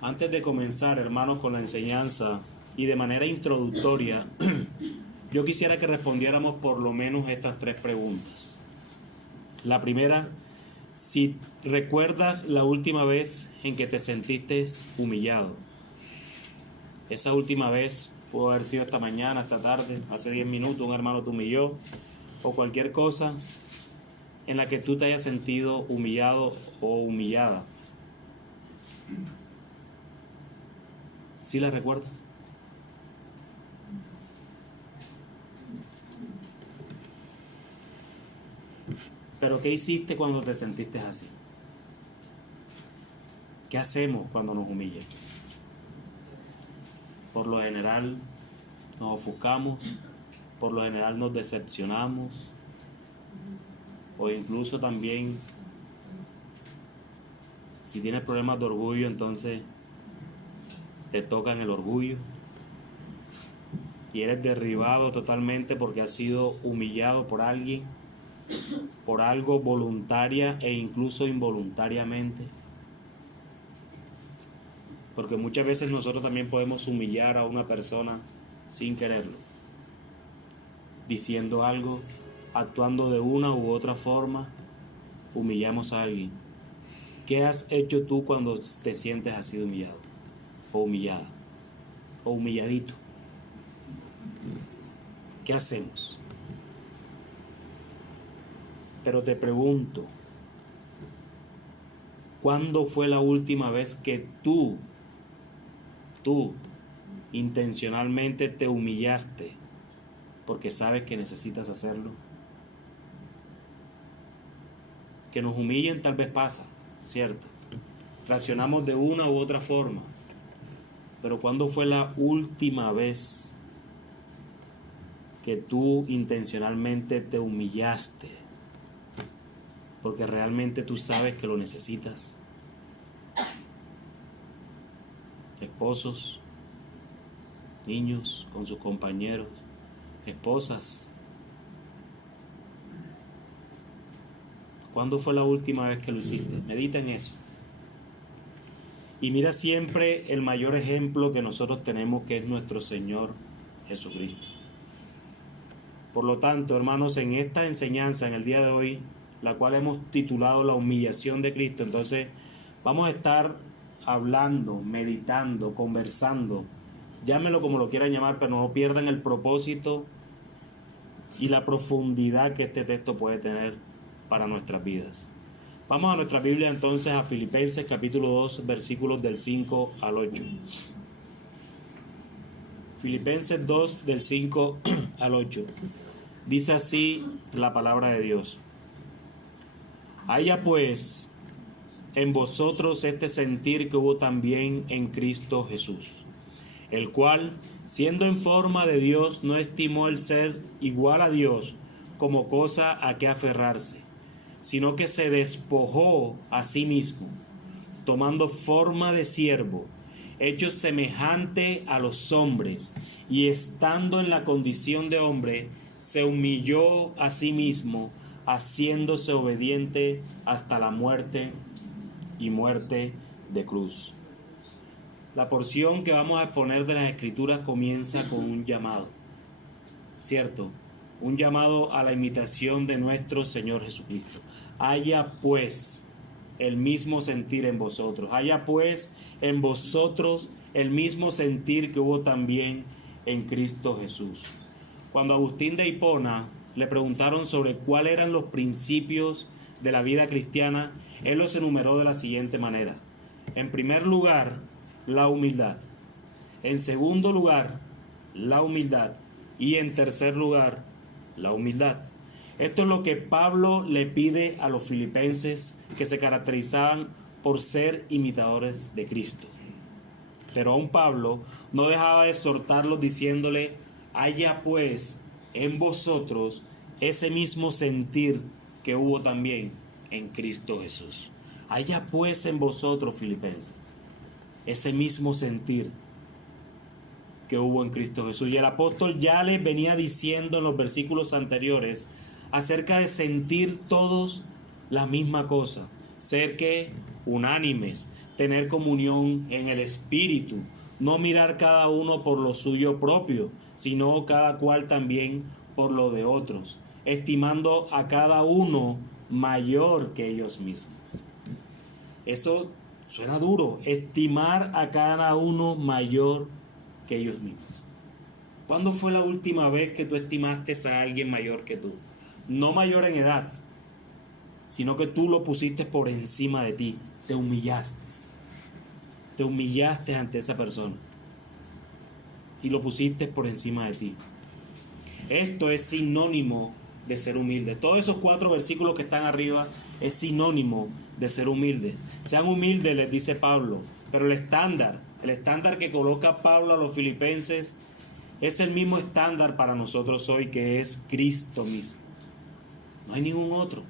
Antes de comenzar, hermanos, con la enseñanza y de manera introductoria, yo quisiera que respondiéramos por lo menos estas tres preguntas. La primera, si recuerdas la última vez en que te sentiste humillado. Esa última vez pudo haber sido esta mañana, esta tarde, hace 10 minutos un hermano te humilló, o cualquier cosa en la que tú te hayas sentido humillado o humillada. ¿Sí la recuerdas? Pero ¿qué hiciste cuando te sentiste así? ¿Qué hacemos cuando nos humillan? Por lo general nos ofuscamos, por lo general nos decepcionamos, o incluso también, si tienes problemas de orgullo, entonces te tocan el orgullo y eres derribado totalmente porque has sido humillado por alguien, por algo voluntaria e incluso involuntariamente. Porque muchas veces nosotros también podemos humillar a una persona sin quererlo, diciendo algo, actuando de una u otra forma, humillamos a alguien. ¿Qué has hecho tú cuando te sientes así humillado o humillada o humilladito? ¿Qué hacemos? Pero te pregunto, ¿cuándo fue la última vez que tú intencionalmente te humillaste porque sabes que necesitas hacerlo? Que nos humillen tal vez pasa, ¿cierto? Reaccionamos de una u otra forma, pero ¿cuándo fue la última vez que tú intencionalmente te humillaste porque realmente tú sabes que lo necesitas? Esposos, niños con sus compañeros, esposas. ¿Cuándo fue la última vez que lo hiciste? Medita en eso. Y mira siempre el mayor ejemplo que nosotros tenemos, que es nuestro Señor Jesucristo. Por lo tanto, hermanos, en esta enseñanza, en el día de hoy, la cual hemos titulado La humillación de Cristo, entonces vamos a estar hablando, meditando, conversando, llámelo como lo quieran llamar, pero no pierdan el propósito y la profundidad que este texto puede tener para nuestras vidas. Vamos a nuestra Biblia entonces, a Filipenses capítulo 2, versículos del 5 al 8. Filipenses 2, del 5 al 8. Dice así la palabra de Dios. Haya pues en vosotros este sentir que hubo también en Cristo Jesús, el cual, siendo en forma de Dios, no estimó el ser igual a Dios como cosa a que aferrarse, sino que se despojó a sí mismo, tomando forma de siervo, hecho semejante a los hombres, y estando en la condición de hombre, se humilló a sí mismo, haciéndose obediente hasta la muerte y muerte de cruz. La porción que vamos a exponer de las Escrituras comienza con un llamado, ¿cierto? Un llamado a la imitación de nuestro Señor Jesucristo. Haya pues el mismo sentir en vosotros. Haya pues en vosotros el mismo sentir que hubo también en Cristo Jesús. Cuando Agustín de Hipona le preguntaron sobre cuáles eran los principios de la vida cristiana, él los enumeró de la siguiente manera. En primer lugar, la humildad. En segundo lugar, la humildad. Y en tercer lugar, la humildad. Esto es lo que Pablo le pide a los filipenses, que se caracterizaban por ser imitadores de Cristo. Pero aún Pablo no dejaba de exhortarlos diciéndole, haya pues en vosotros ese mismo sentir que hubo también en Cristo Jesús. Haya pues en vosotros, filipenses, ese mismo sentir que hubo en Cristo Jesús. Y el apóstol ya les venía diciendo en los versículos anteriores acerca de sentir todos la misma cosa, ser que unánimes, tener comunión en el Espíritu, no mirar cada uno por lo suyo propio, sino cada cual también por lo de otros, estimando a cada uno mayor que ellos mismos. Eso suena duro, estimar a cada uno mayor que ellos mismos. ¿Cuándo fue la última vez que tú estimaste a alguien mayor que tú? No mayor en edad, sino que tú lo pusiste por encima de ti, te humillaste ante esa persona y lo pusiste por encima de ti. Esto es sinónimo de ser humilde. Todos esos 4 versículos que están arriba es sinónimo de ser humilde. Sean humildes, les dice Pablo, pero el estándar que coloca Pablo a los filipenses es el mismo estándar para nosotros hoy, que es Cristo mismo. No hay ningún otro.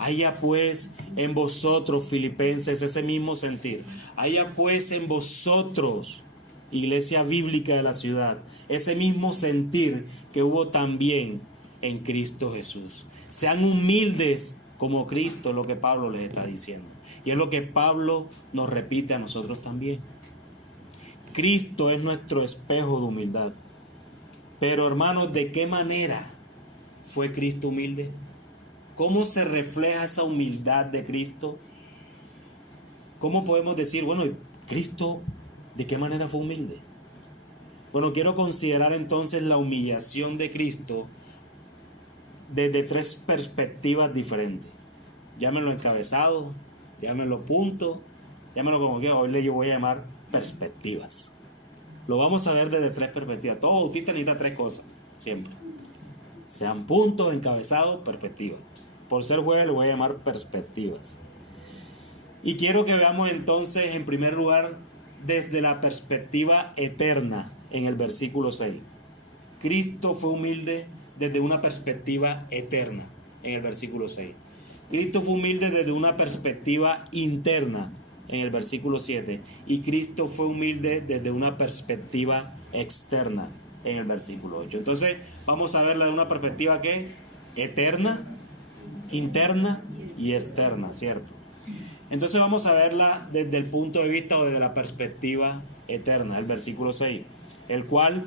Haya pues en vosotros, filipenses, ese mismo sentir. Haya pues en vosotros, iglesia bíblica de la ciudad, ese mismo sentir que hubo también en Cristo Jesús. Sean humildes como Cristo, lo que Pablo les está diciendo. Y es lo que Pablo nos repite a nosotros también. Cristo es nuestro espejo de humildad. Pero hermanos, ¿de qué manera fue Cristo humilde? ¿Cómo se refleja esa humildad de Cristo? ¿Cómo podemos decir, bueno, Cristo, ¿de qué manera fue humilde? Bueno, quiero considerar entonces la humillación de Cristo desde 3 perspectivas diferentes. Llámenlo encabezado, llámenlo punto, llámenlo como quiera. Hoy yo voy a llamar perspectivas. Lo vamos a ver desde 3 perspectivas. Todo autista necesita 3 cosas, siempre. Sean puntos, encabezados, perspectivas. Por ser jueves le voy a llamar perspectivas. Y quiero que veamos entonces, en primer lugar, desde la perspectiva eterna, en el versículo 6. Cristo fue humilde desde una perspectiva eterna, en el versículo 6. Cristo fue humilde desde una perspectiva interna, en el versículo 7. Y Cristo fue humilde desde una perspectiva externa, en el versículo 8. Entonces, vamos a verla de una perspectiva ¿qué? Eterna, interna y externa, ¿cierto? Entonces vamos a verla desde el punto de vista o desde la perspectiva eterna, el versículo 6, el cual,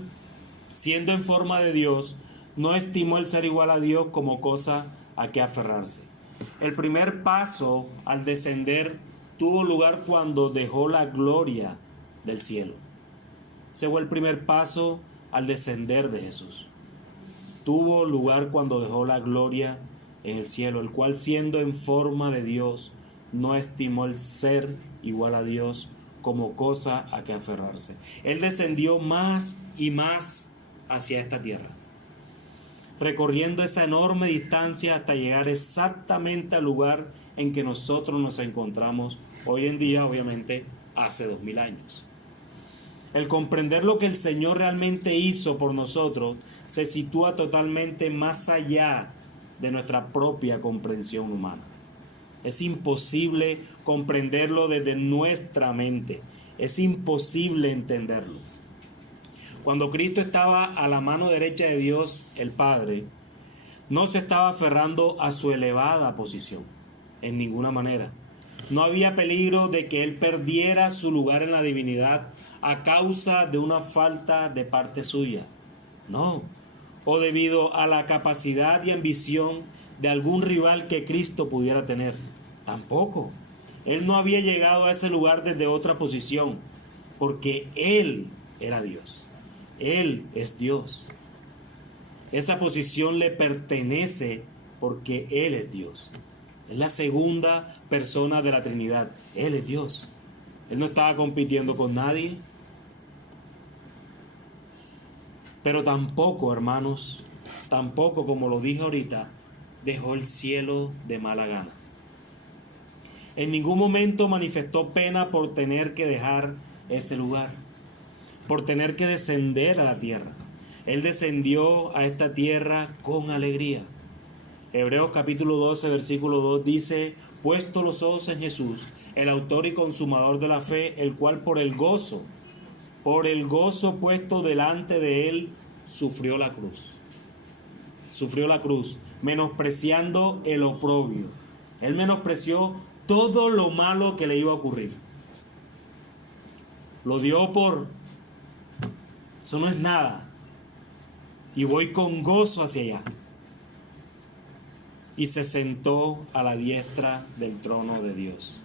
siendo en forma de Dios, no estimó el ser igual a Dios como cosa a que aferrarse. El primer paso al descender tuvo lugar cuando dejó la gloria del cielo. Ese fue el primer paso al descender de Jesús. Tuvo lugar cuando dejó la gloria en el cielo, el cual, siendo en forma de Dios, no estimó el ser igual a Dios como cosa a que aferrarse. Él descendió más y más hacia esta tierra, recorriendo esa enorme distancia hasta llegar exactamente al lugar en que nosotros nos encontramos hoy en día, obviamente hace 2000 años. El comprender lo que el Señor realmente hizo por nosotros se sitúa totalmente más allá de nuestra propia comprensión humana. Es imposible comprenderlo desde nuestra mente. Es imposible entenderlo. Cuando Cristo estaba a la mano derecha de Dios, el Padre, no se estaba aferrando a su elevada posición, en ninguna manera. No había peligro de que Él perdiera su lugar en la divinidad a causa de una falta de parte suya. No. O debido a la capacidad y ambición de algún rival que Cristo pudiera tener. Tampoco. Él no había llegado a ese lugar desde otra posición, porque Él era Dios. Él es Dios. Esa posición le pertenece porque Él es Dios. Es la segunda persona de la Trinidad. Él es Dios. Él no estaba compitiendo con nadie. Pero tampoco, hermanos, tampoco, como lo dije ahorita, dejó el cielo de mala gana. En ningún momento manifestó pena por tener que dejar ese lugar, por tener que descender a la tierra. Él descendió a esta tierra con alegría. Hebreos capítulo 12, versículo 2 dice: puesto los ojos en Jesús, el autor y consumador de la fe, el cual por el gozo puesto delante de él, sufrió la cruz. Sufrió la cruz, menospreciando el oprobio. Él menospreció todo lo malo que le iba a ocurrir. Lo dio por... Eso no es nada. Y voy con gozo hacia allá. Y se sentó a la diestra del trono de Dios.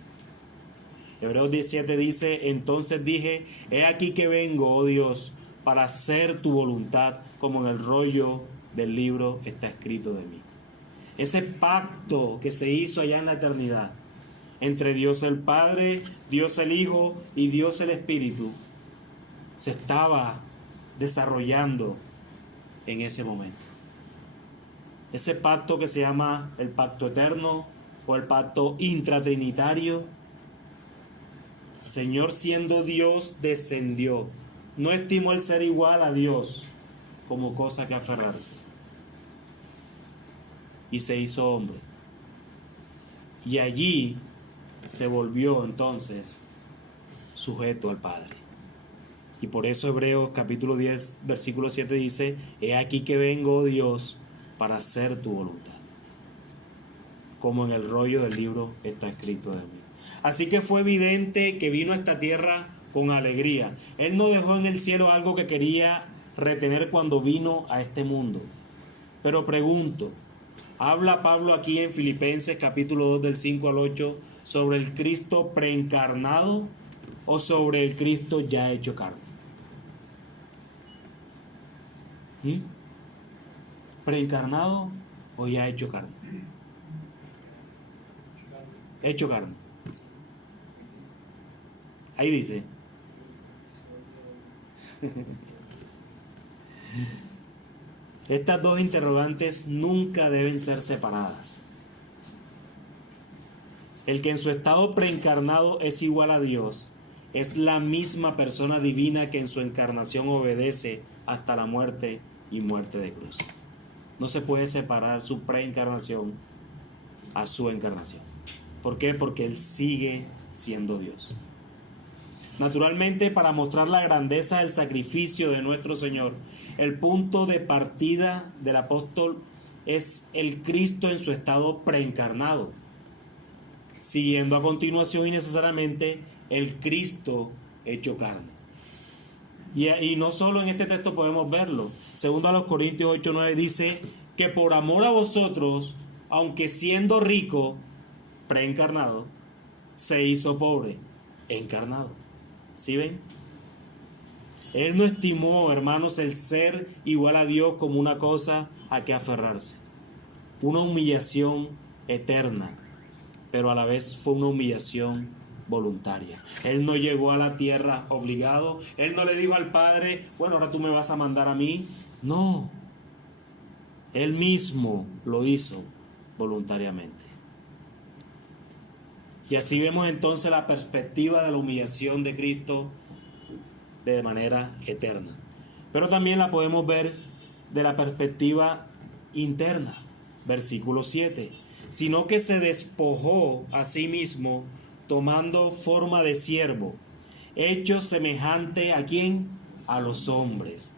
Hebreos 17 dice: entonces dije, he aquí que vengo, oh Dios, para hacer tu voluntad, como en el rollo del libro está escrito de mí. Ese pacto que se hizo allá en la eternidad, entre Dios el Padre, Dios el Hijo y Dios el Espíritu, se estaba desarrollando en ese momento. Ese pacto que se llama el pacto eterno o el pacto intratrinitario, Señor siendo Dios descendió. No estimó el ser igual a Dios como cosa que aferrarse. Y se hizo hombre. Y allí se volvió entonces sujeto al Padre. Y por eso Hebreos capítulo 10, versículo 7 dice: he aquí que vengo, oh Dios, para hacer tu voluntad. Como en el rollo del libro está escrito de mí. Así que fue evidente que vino a esta tierra con alegría. Él no dejó en el cielo algo que quería retener cuando vino a este mundo. Pero pregunto, ¿habla Pablo aquí en Filipenses capítulo 2 del 5 al 8 sobre el Cristo preencarnado o sobre el Cristo ya hecho carne? ¿Preencarnado o ya hecho carne? Hecho carne. Ahí dice. Estas dos interrogantes nunca deben ser separadas. El que en su estado preencarnado es igual a Dios, es la misma persona divina que en su encarnación obedece hasta la muerte y muerte de cruz. No se puede separar su preencarnación a su encarnación. ¿Por qué? Porque Él sigue siendo Dios. Naturalmente, para mostrar la grandeza del sacrificio de nuestro Señor, el punto de partida del apóstol es el Cristo en su estado preencarnado, siguiendo a continuación y necesariamente el Cristo hecho carne. Y no solo en este texto podemos verlo. Segundo a los Corintios 8:9 dice que por amor a vosotros, aunque siendo rico, preencarnado, se hizo pobre, encarnado. ¿Sí ven? Él no estimó, hermanos, el ser igual a Dios como una cosa a que aferrarse. Una humillación eterna, pero a la vez fue una humillación voluntaria. Él no llegó a la tierra obligado. Él no le dijo al Padre: bueno, ahora tú me vas a mandar a mí. No. Él mismo lo hizo voluntariamente. Y así vemos entonces la perspectiva de la humillación de Cristo de manera eterna. Pero también la podemos ver de la perspectiva interna. Versículo 7. Sino que se despojó a sí mismo, tomando forma de siervo, hecho semejante ¿a quién? A los hombres.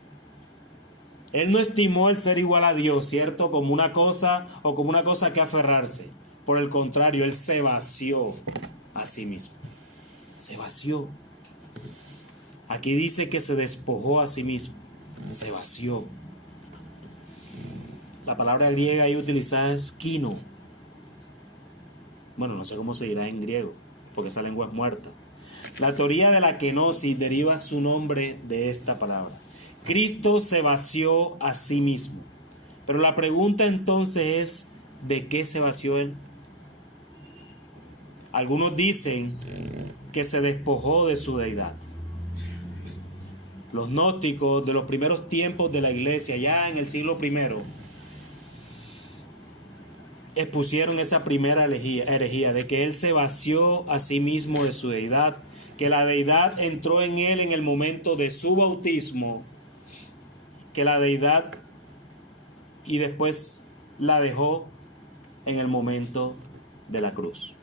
Él no estimó el ser igual a Dios, ¿cierto? Como una cosa o como una cosa que aferrarse. Por el contrario, Él se vació a sí mismo. Se vació. Aquí dice que se despojó a sí mismo. Se vació. La palabra griega ahí utilizada es kino. Bueno, no sé cómo se dirá en griego, porque esa lengua es muerta. La teoría de la kenosis deriva su nombre de esta palabra. Cristo se vació a sí mismo. Pero la pregunta entonces es, ¿de qué se vació Él? Algunos dicen que se despojó de su deidad. Los gnósticos de los primeros tiempos de la iglesia, ya en el siglo I, expusieron esa primera herejía de que Él se vació a sí mismo de su deidad, que la deidad entró en Él en el momento de su bautismo, que la deidad y después la dejó en el momento de la cruz.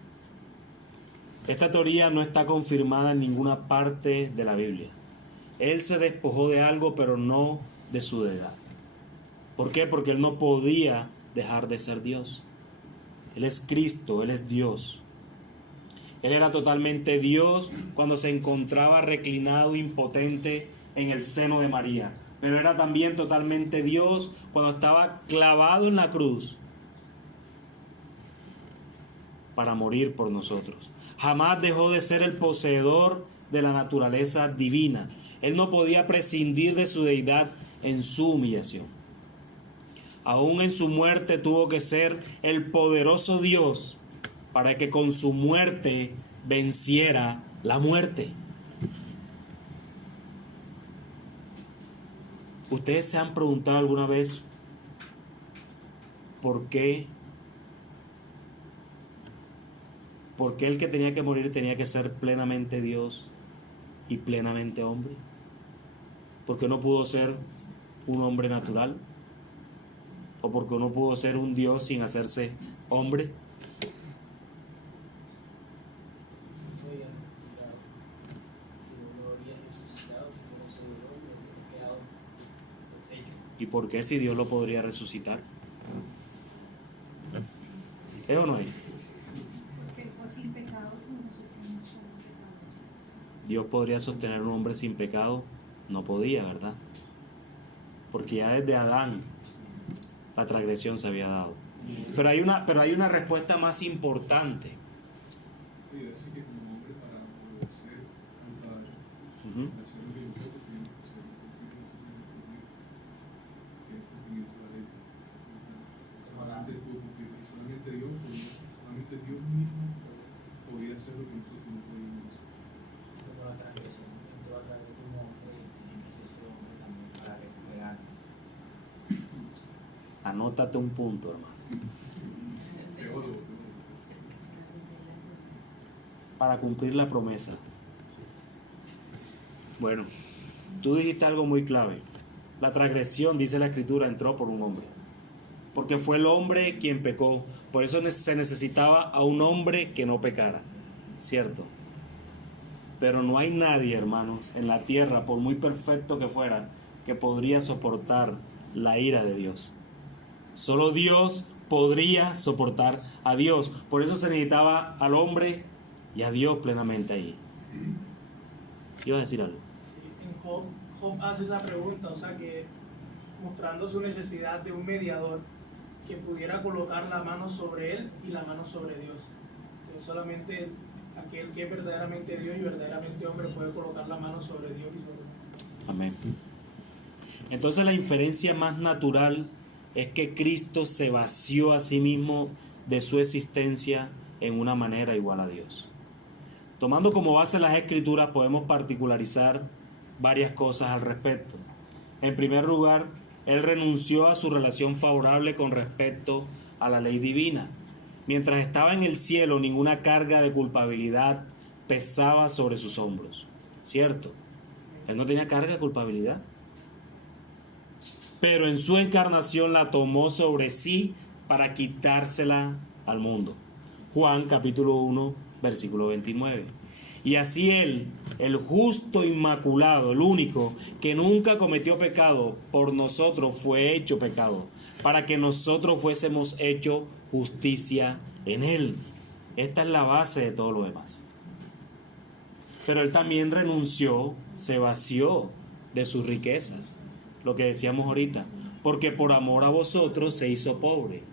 Esta teoría no está confirmada en ninguna parte de la Biblia. Él se despojó de algo, pero no de su deidad. ¿Por qué? Porque Él no podía dejar de ser Dios. Él es Cristo, Él es Dios. Él era totalmente Dios cuando se encontraba reclinado impotente en el seno de María. Pero era también totalmente Dios cuando estaba clavado en la cruz para morir por nosotros. Jamás dejó de ser el poseedor de la naturaleza divina. Él no podía prescindir de su deidad en su humillación. Aún en su muerte tuvo que ser el poderoso Dios para que con su muerte venciera la muerte. ¿Ustedes se han preguntado alguna vez por qué el que tenía que morir tenía que ser plenamente Dios y plenamente hombre? ¿Por qué no pudo ser un hombre natural? ¿O por qué no pudo ser un Dios sin hacerse hombre? ¿Y por qué si Dios lo podría resucitar? ¿Es o no es? Porque fue sin pecado como nosotros no somos pecadores. Dios podría sostener un hombre sin pecado. No podía, ¿verdad? Porque ya desde Adán la transgresión se había dado. Pero hay una respuesta más importante. Y así que como hombre para obedecer al Padre, Ujú. hacer lo que nosotros tenemos que hacer, que es cumplimiento de la ley. Solamente Dios mismo podría hacer lo que nosotros no podíamos hacer. Como la transgresión entró a través de un hombre, tiene que ser su hombre también para recuperar. Anótate un punto, hermano. Teólogo. Para cumplir la promesa. Bueno, tú dijiste algo muy clave. La transgresión, dice la Escritura, entró por un hombre. Porque fue el hombre quien pecó. Por eso se necesitaba a un hombre que no pecara. ¿Cierto? Pero no hay nadie, hermanos, en la tierra, por muy perfecto que fuera, que podría soportar la ira de Dios. Solo Dios podría soportar a Dios. Por eso se necesitaba al hombre y a Dios plenamente ahí. ¿Iba a decir algo? Sí, en Job hace esa pregunta, o sea que mostrando su necesidad de un mediador que pudiera colocar la mano sobre él y la mano sobre Dios. Entonces solamente aquel que es verdaderamente Dios y verdaderamente hombre puede colocar la mano sobre Dios y sobre él. Amén. Entonces la inferencia más natural es que Cristo se vació a sí mismo de su existencia en una manera igual a Dios. Tomando como base las Escrituras, podemos particularizar varias cosas al respecto. En primer lugar, Él renunció a su relación favorable con respecto a la ley divina. Mientras estaba en el cielo, ninguna carga de culpabilidad pesaba sobre sus hombros. ¿Cierto? Él no tenía carga de culpabilidad. Pero en su encarnación la tomó sobre sí para quitársela al mundo. Juan capítulo 1, versículo 29. Y así Él, el justo inmaculado, el único que nunca cometió pecado, por nosotros fue hecho pecado, para que nosotros fuésemos hecho justicia en Él. Esta es la base de todo lo demás. Pero Él también renunció, se vació de sus riquezas, lo que decíamos ahorita, porque por amor a vosotros se hizo pobre,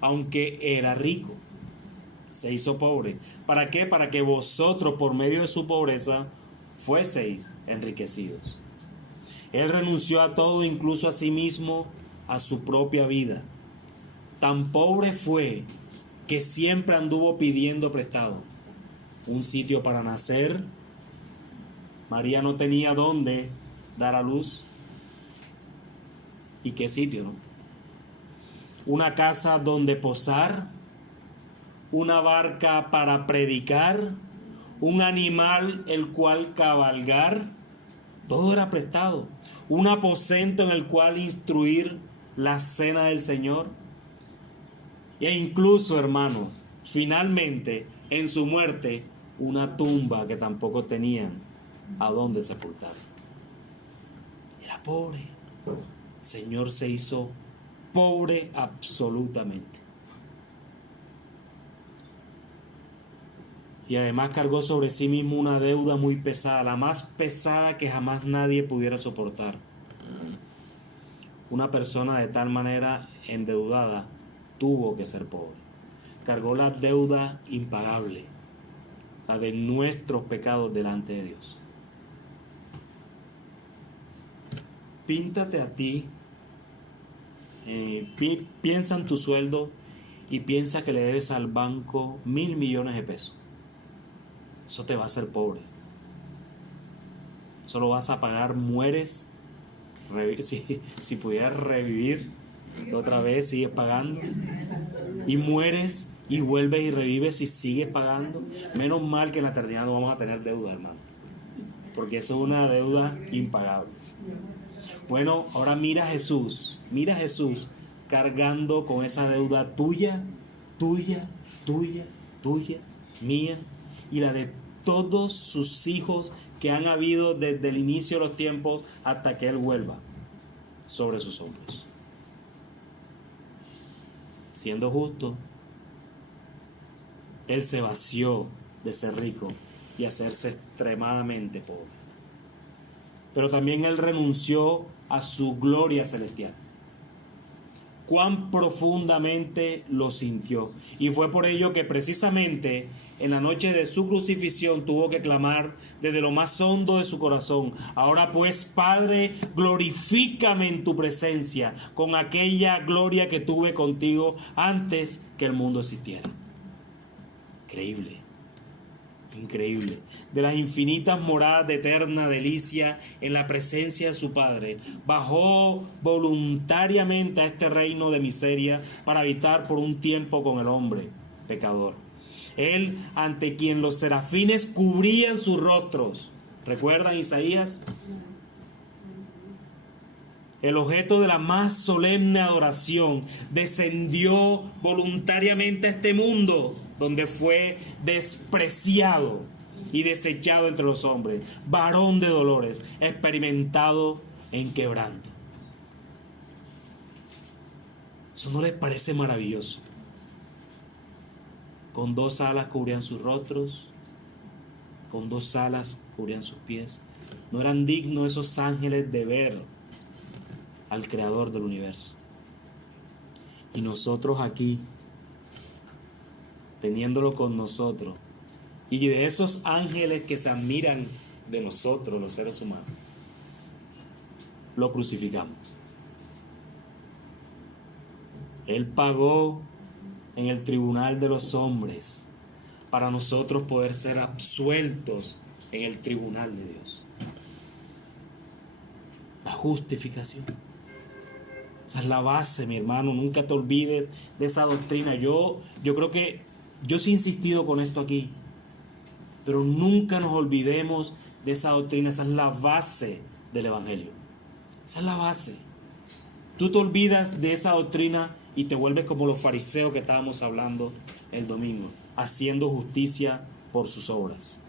aunque era rico. Se hizo pobre. ¿Para qué? Para que vosotros, por medio de su pobreza, fueseis enriquecidos. Él renunció a todo, incluso a sí mismo, a su propia vida. Tan pobre fue que siempre anduvo pidiendo prestado un sitio para nacer. María no tenía dónde dar a luz. ¿Y qué sitio, no? Una casa donde posar, una barca para predicar, un animal el cual cabalgar, todo era prestado. Un aposento en el cual instruir la cena del Señor. E incluso, hermano, finalmente, en su muerte, una tumba que tampoco tenían a dónde sepultar. Era pobre. El Señor se hizo pobre absolutamente. Y además cargó sobre sí mismo una deuda muy pesada, la más pesada que jamás nadie pudiera soportar. Una persona de tal manera endeudada tuvo que ser pobre. Cargó la deuda impagable, la de nuestros pecados delante de Dios. Píntate a ti, piensa en tu sueldo y piensa que le debes al banco 1.000 millones de pesos. Eso te va a hacer pobre. Eso lo vas a pagar, mueres. Si pudieras revivir otra vez, sigues pagando. Y mueres y vuelves y revives y sigues pagando. Menos mal que en la eternidad no vamos a tener deuda, hermano, porque eso es una deuda impagable. Bueno, ahora mira a Jesús cargando con esa deuda tuya, mía y la de todos sus hijos que han habido desde el inicio de los tiempos hasta que Él vuelva, sobre sus hombros. Siendo justo, Él se vació de ser rico y hacerse extremadamente pobre. Pero también Él renunció a su gloria celestial. Cuán profundamente lo sintió. Y fue por ello que precisamente en la noche de su crucifixión tuvo que clamar desde lo más hondo de su corazón: ahora pues, Padre, glorifícame en tu presencia con aquella gloria que tuve contigo antes que el mundo existiera. Increíble. Increíble. De las infinitas moradas de eterna delicia en la presencia de su Padre, bajó voluntariamente a este reino de miseria para habitar por un tiempo con el hombre pecador. Él, ante quien los serafines cubrían sus rostros. ¿Recuerdan Isaías? El objeto de la más solemne adoración descendió voluntariamente a este mundo, donde fue despreciado y desechado entre los hombres, varón de dolores, experimentado en quebranto. ¿Eso no les parece maravilloso? Con 2 alas cubrían sus rostros, con 2 alas cubrían sus pies. No eran dignos esos ángeles de ver al Creador del universo. Y nosotros aquí, teniéndolo con nosotros, y de esos ángeles que se admiran de nosotros, los seres humanos, lo crucificamos. Él pagó en el tribunal de los hombres para nosotros poder ser absueltos en el tribunal de Dios. La justificación. Esa es la base, mi hermano. Nunca te olvides de esa doctrina. Yo creo que yo sí he insistido con esto aquí, pero nunca nos olvidemos de esa doctrina. Esa es la base del Evangelio. Esa es la base. Tú te olvidas de esa doctrina y te vuelves como los fariseos que estábamos hablando el domingo, haciendo justicia por sus obras.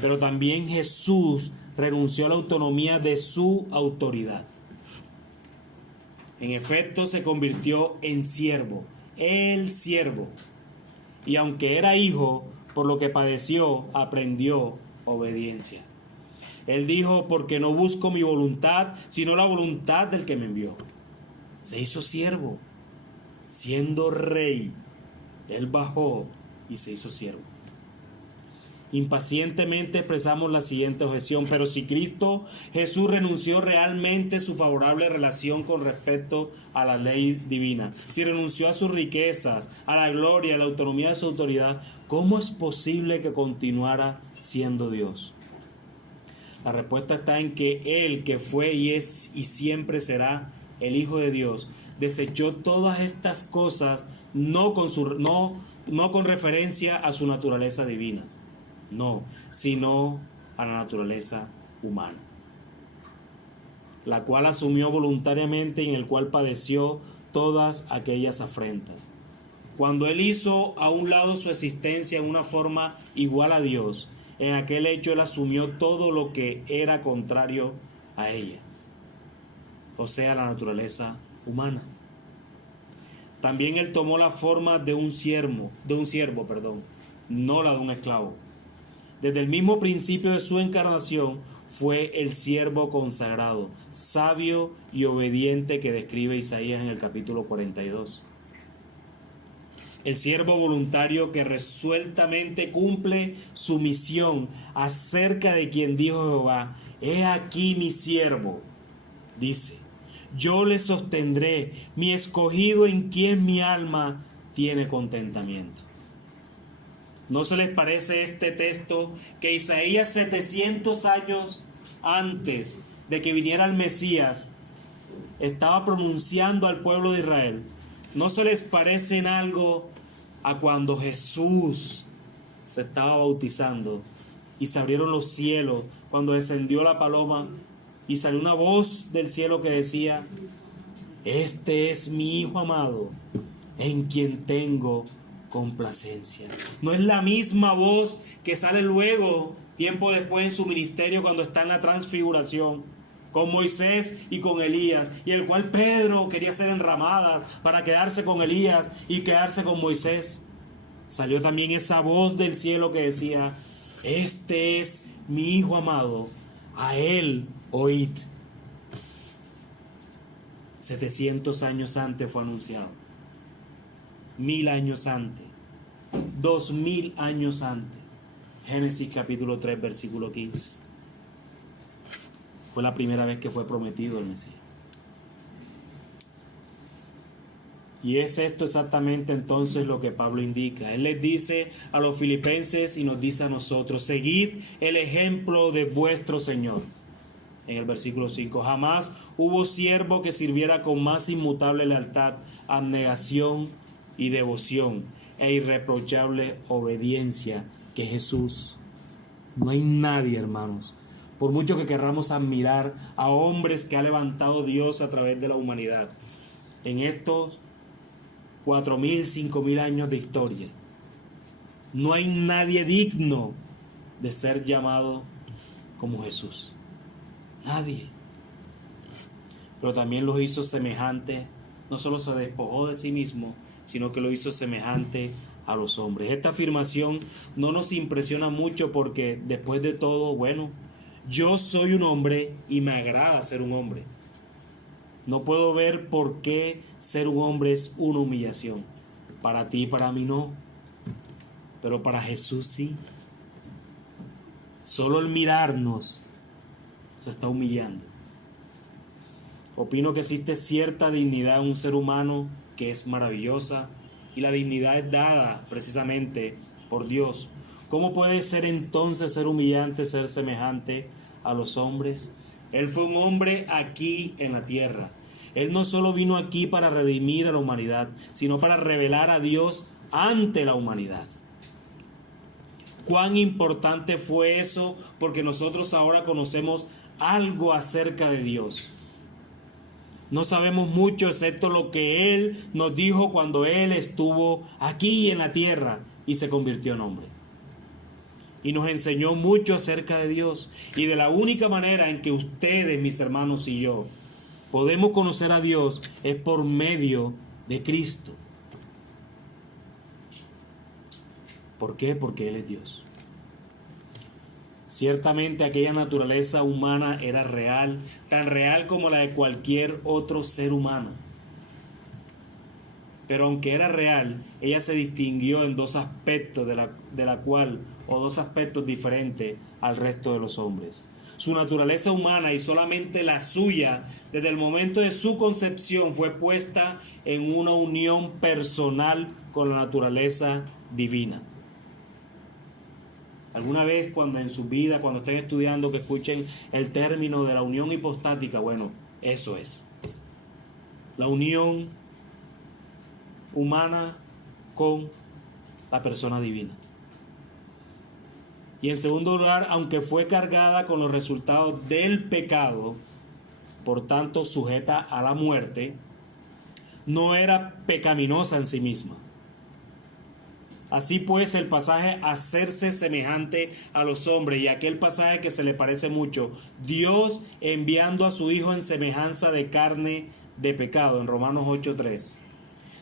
Pero también Jesús renunció a la autonomía de su autoridad. En efecto, se convirtió en siervo, el siervo. Y aunque era hijo, por lo que padeció, aprendió obediencia. Él dijo: porque no busco mi voluntad, sino la voluntad del que me envió. Se hizo siervo, siendo rey. Él bajó y se hizo siervo. Impacientemente expresamos la siguiente objeción: pero si Cristo Jesús renunció realmente a su favorable relación con respecto a la ley divina, si renunció a sus riquezas, a la gloria, a la autonomía de su autoridad, ¿cómo es posible que continuara siendo Dios? La respuesta está en que Él, que fue y es y siempre será el Hijo de Dios, desechó todas estas cosas no con referencia a su naturaleza divina, no, sino a la naturaleza humana, la cual asumió voluntariamente y en el cual padeció todas aquellas afrentas. Cuando Él hizo a un lado su existencia en una forma igual a Dios, en aquel hecho Él asumió todo lo que era contrario a ella, o sea, la naturaleza humana. también él tomó la forma de un siervo, no la de un esclavo. Desde el mismo principio de su encarnación fue el siervo consagrado, sabio y obediente que describe Isaías en el capítulo 42. El siervo voluntario que resueltamente cumple su misión acerca de quien dijo Jehová: he aquí mi siervo, dice, yo le sostendré, mi escogido en quien mi alma tiene contentamiento. ¿No se les parece este texto que Isaías 700 años antes de que viniera el Mesías estaba pronunciando al pueblo de Israel? ¿No se les parece en algo a cuando Jesús se estaba bautizando y se abrieron los cielos, cuando descendió la paloma y salió una voz del cielo que decía: este es mi Hijo amado, en quien tengo complacencia? ¿No es la misma voz que sale luego, tiempo después, en su ministerio, cuando está en la transfiguración con Moisés y con Elías, y el cual Pedro quería hacer enramadas para quedarse con Elías y quedarse con Moisés? Salió también esa voz del cielo que decía: este es mi Hijo amado, a él oíd. 700 años antes fue anunciado, 1000 años antes, 2000 años antes. Génesis capítulo 3 versículo 15. Fue la primera vez que fue prometido el Mesías. Y es esto exactamente entonces lo que Pablo indica. Él les dice a los filipenses y nos dice a nosotros: seguid el ejemplo de vuestro Señor. En el versículo 5, jamás hubo siervo que sirviera con más inmutable lealtad, abnegación y devoción e irreprochable obediencia que Jesús. No hay nadie, hermanos, por mucho que querramos admirar a hombres que ha levantado Dios a través de la humanidad, en estos 4000, 5000 años de historia, no hay nadie digno de ser llamado como Jesús. Nadie. Pero también los hizo semejante, no solo se despojó de sí mismo, sino que lo hizo semejante a los hombres. Esta afirmación no nos impresiona mucho porque, después de todo, bueno, yo soy un hombre y me agrada ser un hombre. No puedo ver por qué ser un hombre es una humillación. Para ti y para mí no, pero para Jesús sí. Solo el mirarnos se está humillando. Opino que existe cierta dignidad en un ser humano que es maravillosa, y la dignidad es dada precisamente por Dios. ¿Cómo puede ser entonces ser humillante, ser semejante a los hombres? Él fue un hombre aquí en la tierra. Él no solo vino aquí para redimir a la humanidad, sino para revelar a Dios ante la humanidad. ¿Cuán importante fue eso? Porque nosotros ahora conocemos algo acerca de Dios. No sabemos mucho excepto lo que Él nos dijo cuando Él estuvo aquí en la tierra y se convirtió en hombre. Y nos enseñó mucho acerca de Dios. Y de la única manera en que ustedes, mis hermanos, y yo podemos conocer a Dios es por medio de Cristo. ¿Por qué? Porque Él es Dios. Ciertamente aquella naturaleza humana era real, tan real como la de cualquier otro ser humano. Pero aunque era real, ella se distinguió en dos aspectos dos aspectos diferentes al resto de los hombres. Su naturaleza humana, y solamente la suya, desde el momento de su concepción, fue puesta en una unión personal con la naturaleza divina. Alguna vez cuando en su vida, cuando estén estudiando, que escuchen el término de la unión hipostática, bueno, eso es. La unión humana con la persona divina. Y en segundo lugar, aunque fue cargada con los resultados del pecado, por tanto sujeta a la muerte, no era pecaminosa en sí misma. Así pues, el pasaje hacerse semejante a los hombres y aquel pasaje que se le parece mucho, Dios enviando a su Hijo en semejanza de carne de pecado, en Romanos 8:3,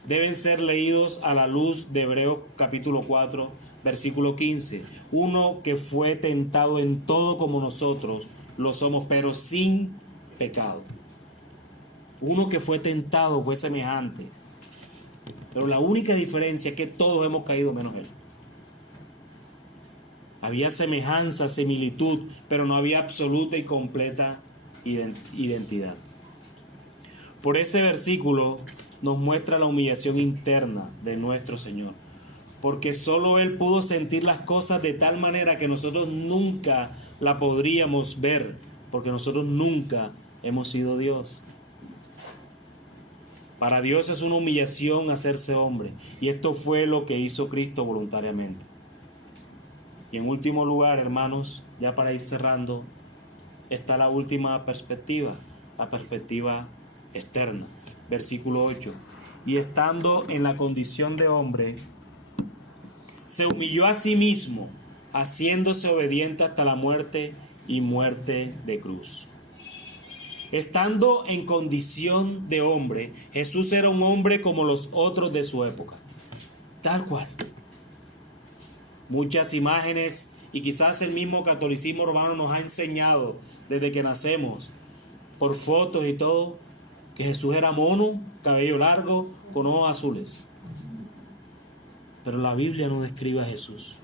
deben ser leídos a la luz de Hebreos capítulo 4, versículo 15. Uno que fue tentado en todo como nosotros lo somos, pero sin pecado. Uno que fue tentado fue semejante. Pero la única diferencia es que todos hemos caído menos él. Había semejanza, similitud, pero no había absoluta y completa identidad. Por ese versículo nos muestra la humillación interna de nuestro Señor, porque solo Él pudo sentir las cosas de tal manera que nosotros nunca la podríamos ver, porque nosotros nunca hemos sido Dios. Para Dios es una humillación hacerse hombre, y esto fue lo que hizo Cristo voluntariamente. Y en último lugar, hermanos, ya para ir cerrando, está la última perspectiva, la perspectiva externa. Versículo 8. Y estando en la condición de hombre, se humilló a sí mismo, haciéndose obediente hasta la muerte y muerte de cruz. Estando en condición de hombre, Jesús era un hombre como los otros de su época, tal cual. Muchas imágenes y quizás el mismo catolicismo romano nos ha enseñado desde que nacemos, por fotos y todo, que Jesús era mono, cabello largo, con ojos azules. Pero la Biblia no describe a Jesús.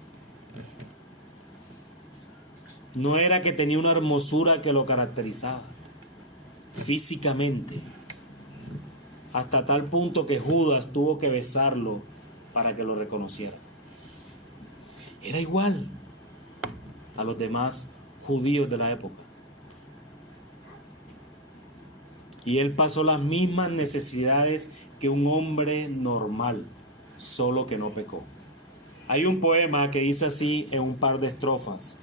No era que tenía una hermosura que lo caracterizaba físicamente, hasta tal punto que Judas tuvo que besarlo para que lo reconociera. Era igual a los demás judíos de la época. Y él pasó las mismas necesidades que un hombre normal, solo que no pecó. Hay un poema que dice así en un par de estrofas: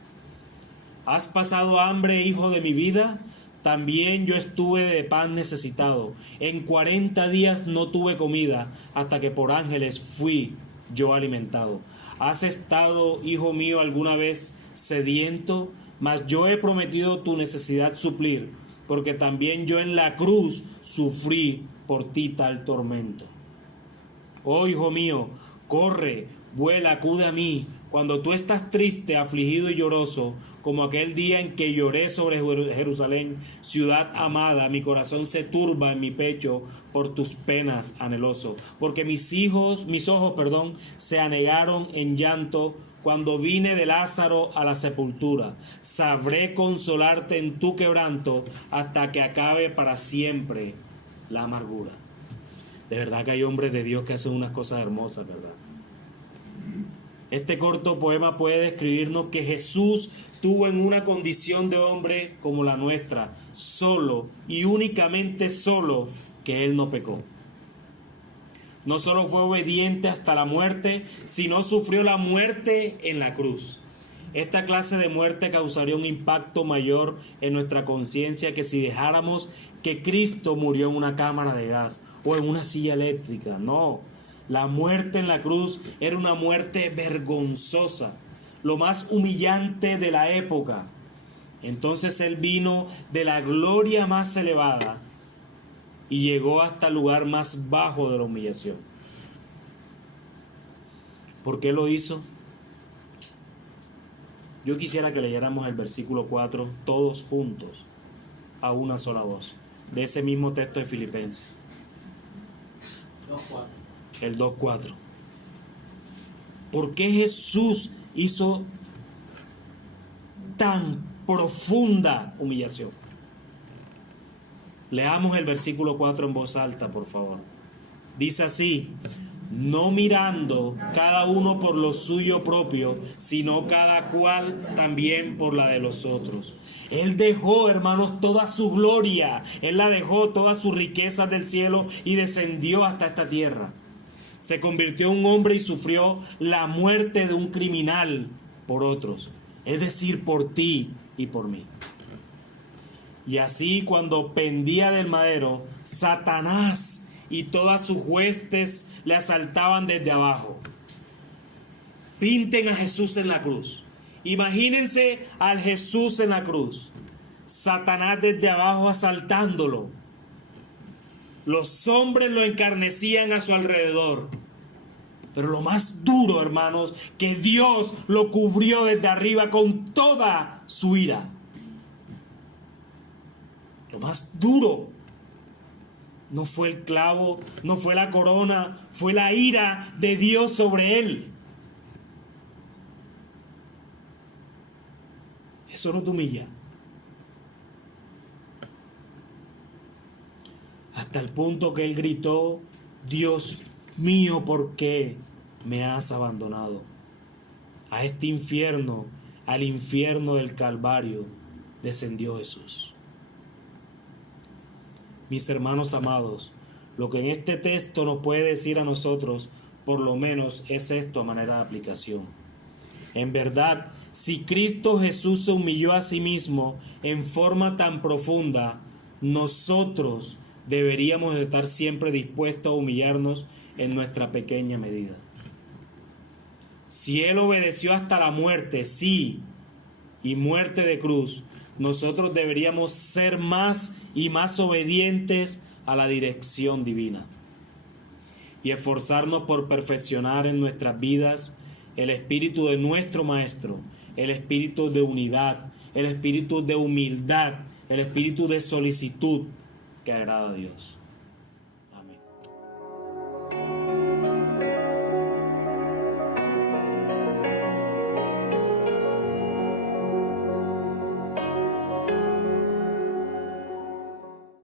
¿has pasado hambre, hijo de mi vida? También yo estuve de pan necesitado. En 40 días no tuve comida, hasta que por ángeles fui yo alimentado. ¿Has estado, hijo mío, alguna vez sediento? Mas yo he prometido tu necesidad suplir, porque también yo en la cruz sufrí por ti tal tormento. Oh, hijo mío, corre, vuela, acude a mí, cuando tú estás triste, afligido y lloroso, como aquel día en que lloré sobre Jerusalén, ciudad amada. Mi corazón se turba en mi pecho por tus penas, anheloso, porque mis ojos, se anegaron en llanto cuando vine de Lázaro a la sepultura. Sabré consolarte en tu quebranto hasta que acabe para siempre la amargura. De verdad que hay hombres de Dios que hacen unas cosas hermosas, ¿verdad? Este corto poema puede describirnos que Jesús tuvo en una condición de hombre como la nuestra, solo y únicamente solo, que Él no pecó. No solo fue obediente hasta la muerte, sino sufrió la muerte en la cruz. Esta clase de muerte causaría un impacto mayor en nuestra conciencia que si dejáramos que Cristo murió en una cámara de gas o en una silla eléctrica. No, la muerte en la cruz era una muerte vergonzosa, lo más humillante de la época. Entonces Él vino de la gloria más elevada y llegó hasta el lugar más bajo de la humillación. ¿Por qué lo hizo? Yo quisiera que leyéramos el versículo 4 todos juntos, a una sola voz, de ese mismo texto de Filipenses. 2:4. El 2:4. ¿Por qué Jesús hizo tan profunda humillación? Leamos el versículo 4 en voz alta, por favor. Dice así: no mirando cada uno por lo suyo propio, sino cada cual también por la de los otros. Él dejó, hermanos, toda su gloria, Él la dejó, todas sus riquezas del cielo, y descendió hasta esta tierra. Se convirtió en un hombre y sufrió la muerte de un criminal por otros, es decir, por ti y por mí. Y así, cuando pendía del madero, Satanás y todas sus huestes le asaltaban desde abajo. Pinten a Jesús en la cruz. Imagínense al Jesús en la cruz. Satanás desde abajo asaltándolo. Los hombres lo encarnecían a su alrededor. Pero lo más duro, hermanos, que Dios lo cubrió desde arriba con toda su ira. Lo más duro no fue el clavo, no fue la corona, fue la ira de Dios sobre él. Eso no te humilla. Hasta el punto que él gritó: Dios mío, ¿por qué me has abandonado? A este infierno, al infierno del Calvario, descendió Jesús. Mis hermanos amados, lo que en este texto nos puede decir a nosotros, por lo menos, es esto a manera de aplicación. En verdad, si Cristo Jesús se humilló a sí mismo en forma tan profunda, nosotros deberíamos estar siempre dispuestos a humillarnos en nuestra pequeña medida. Si Él obedeció hasta la muerte, sí, y muerte de cruz, nosotros deberíamos ser más y más obedientes a la dirección divina y esforzarnos por perfeccionar en nuestras vidas el espíritu de nuestro Maestro, el espíritu de unidad, el espíritu de humildad, el espíritu de solicitud que agrada a Dios.